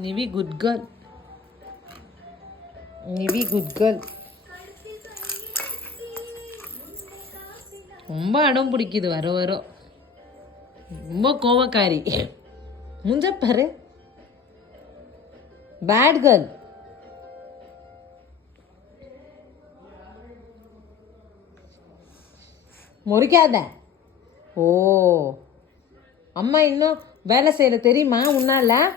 Nivi good girl. Nivi good girl. ரொம்ப அடம் பிடிக்குது வரும். ரொம்ப கோவக்காரி. முஞ்சப்பாரு. Bad girl. முறிக்காத. ஓ, அம்மா இன்னும் வேலை செய்யற தெரியுமா உன்னால?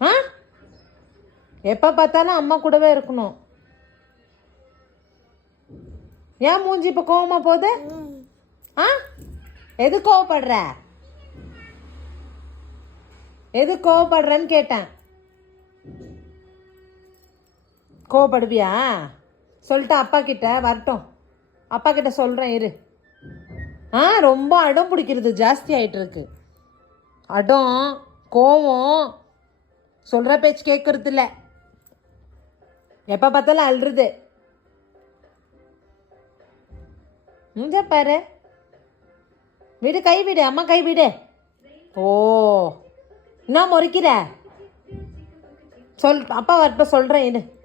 ஆ, எப்போ பார்த்தாலும் அம்மா கூடவே இருக்கணும். ஏன் மூஞ்சி இப்போ கோவமா போகுது? ஆ, எது கோவப்படுற? எது கோவப்படுறன்னு கேட்டேன். கோவப்படுவியா? சொல்லிட்டு அப்பா கிட்ட வரட்டும். அப்பா கிட்ட சொல்கிறேன் இரு. ரொம்ப அடம் பிடிக்கிறது ஜாஸ்தி ஆகிட்டு இருக்கு. அடம், கோவம், சொல்கிற பேச்சு கேட்கறது இல்லை. எப்போ பார்த்தாலும் அழுறது. முஞ்ச பாரு. விடு, கை விடு, அம்மா கை விடு. ஓ, என்ன முறைக்கிற? அப்பா வரட்டும் சொல்கிறேன் இரு.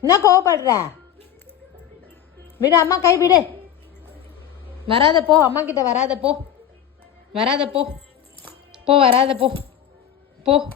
என்ன கோவப்படுற? விடு, அம்மா கை விடு. வராத போ, அம்மா கிட்ட வராத போ. வராத போ. வராத போ.